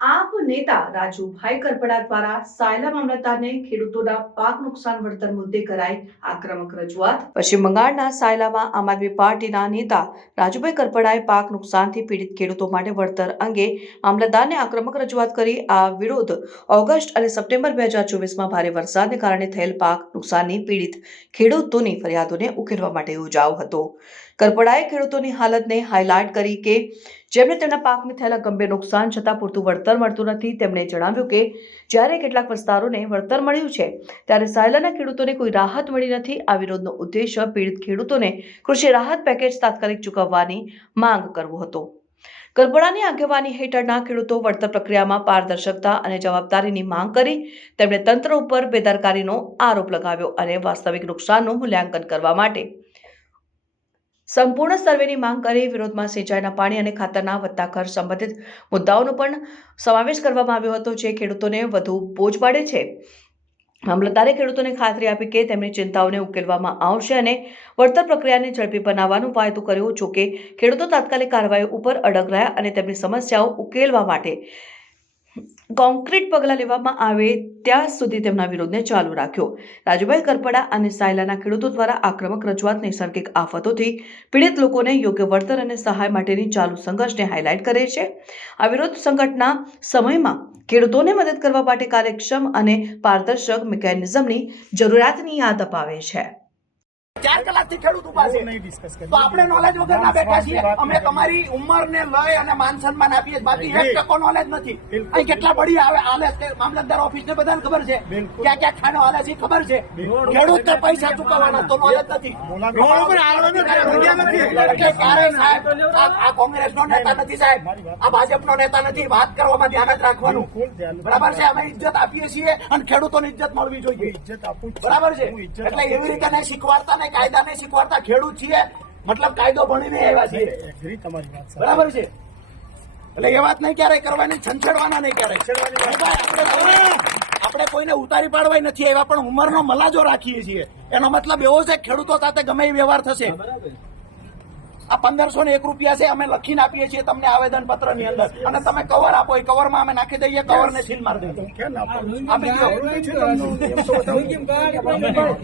આપ નેતા રાજુભાઈ કરપડા દ્વારા સાયલા મામલતદારને ખેડૂતોના પાક નુકસાન વળતર મુદ્દે કરાઈ આક્રમક રજૂઆત। પશ્ચિમ બંગાળના સાયલામાં આમ આદમી પાર્ટીના નેતા રાજુભાઈ કરપડાએ પાક નુકસાનથી પીડિત ખેડૂતો માટે વળતર અંગે મામલતદારને આક્રમક રજૂઆત કરી। આ વિરોધ ઓગસ્ટ અને સપ્ટેમ્બર 2024માં ભારે વરસાદને કારણે થયેલ પાક નુકસાનની પીડિત ખેડૂતોની ફરિયાદોને ઉકેલવા માટે યોજાયો હતો। કરપડાએ ખેડૂતોની હાલતને હાઇલાઇટ કરી કે જેમને તેમના પાકને થયેલા ગંભીર નુકસાન છતાં પૂરતું વળતર મળતું નથી। તેમણે જણાવ્યું કે જ્યારે કેટલાક વિસ્તારોને વળતર મળ્યું છે ત્યારે સાયલાના ખેડૂતોને કોઈ રાહત મળી નથી। આ વિરોધનો ઉદ્દેશ્ય પીડિત ખેડૂતોને કૃષિ રાહત પેકેજ તાત્કાલિક ચૂકવવાની માંગ કરવો હતો। કરપડાની આગેવાની હેઠળના ખેડૂતો વળતર પ્રક્રિયામાં પારદર્શકતા અને જવાબદારીની માંગ કરી। તેમણે તંત્ર ઉપર બેદરકારીનો આરોપ લગાવ્યો અને વાસ્તવિક નુકસાનનું મૂલ્યાંકન કરવા માટે સંપૂર્ણ સર્વેની માંગ કરી। વિરોધમાં સિંચાઈના પાણી અને ખાતરના વધતા ખર્ચ સંબંધિત મુદ્દાઓનો પણ સમાવેશ કરવામાં આવ્યો હતો જે ખેડૂતોને વધુ બોજ પાડે છે। મામલતદારે ખેડૂતોને ખાતરી આપી કે તેમની ચિંતાઓને ઉકેલવામાં આવશે અને વળતર પ્રક્રિયાને ઝડપી બનાવવાનો વાયદો કર્યો। જો કે ખેડૂતો તાત્કાલિક કાર્યવાહી ઉપર અડગ રહ્યા અને તેમની સમસ્યાઓ ઉકેલવા માટે કોન્ક્રીટ પગલાં લેવામાં આવે ત્યાં સુધી તેમના વિરોધને ચાલુ રાખ્યો। રાજુભાઈ કરપડા અને સાયલાના ખેડૂતો દ્વારા આક્રમક રજૂઆત નૈસર્ગિક આફતોથી પીડિત લોકોને યોગ્ય વળતર અને સહાય માટેની ચાલુ સંઘર્ષને હાઇલાઇટ કરે છે। આ વિરોધ સંકટના સમયમાં ખેડૂતોને મદદ કરવા માટે કાર્યક્ષમ અને પારદર્શક મિકેનિઝમની જરૂરિયાતની યાદ અપાવે છે। 4 કલાકથી ખેડૂત ઉભા છે તો આપણે નોલેજ વગરના બેઠા છીએ। અમે તમારી ઉંમરને લઈ અને માન સન્માન આપીએ, બાકી 1% નોલેજ નથી। અહીં કેટલા બળી હાલે છે મામલતદાર ઓફિસ ને બધાને ખબર છે, ક્યાં ક્યાં ખાનો હાલે છે ખબર છે। ખેડૂત ને પૈસા ચૂકવવાના તો નોલેજ નથી। એટલે ક્યારે સાહેબ આ કોંગ્રેસનો નેતા નથી સાહેબ, આ ભાજપનો નેતા નથી। વાત કરવામાં ધ્યાન જ રાખવાનું, બરાબર છે। અમે ઇજ્જત આપીએ છીએ અને ખેડૂતોને ઇજ્જત મળવી જોઈએ, બરાબર છે। એટલે એવી રીતે નહીં શીખવાડતા, કાયદા નહીં શીખવાડતા। ખેડૂત છીએ મતલબ કાયદો ભણીને આવ્યા છીએ, બરાબર છે। એટલે એ વાત નહીં ક્યારેય કરવાની, છંછેડવાના નહીં ક્યારેય। આપણે કોઈને ઉતારી પાડવા નથી આવ્યા, પણ ઉંમરનો મલાજો રાખીએ છીએ। એનો મતલબ એવો છે ખેડૂતો સાથે ગમે એ વ્યવહાર થશે। આ 1501 રૂપિયા છે, અમે લખીને આપીએ છીએ તમને આવેદન પત્ર ની અંદર, અને તમે કવર આપો, એ કવરમાં અમે નાખી દઈએ, કવર ને સીલ મારી દઈએ, આપી દો।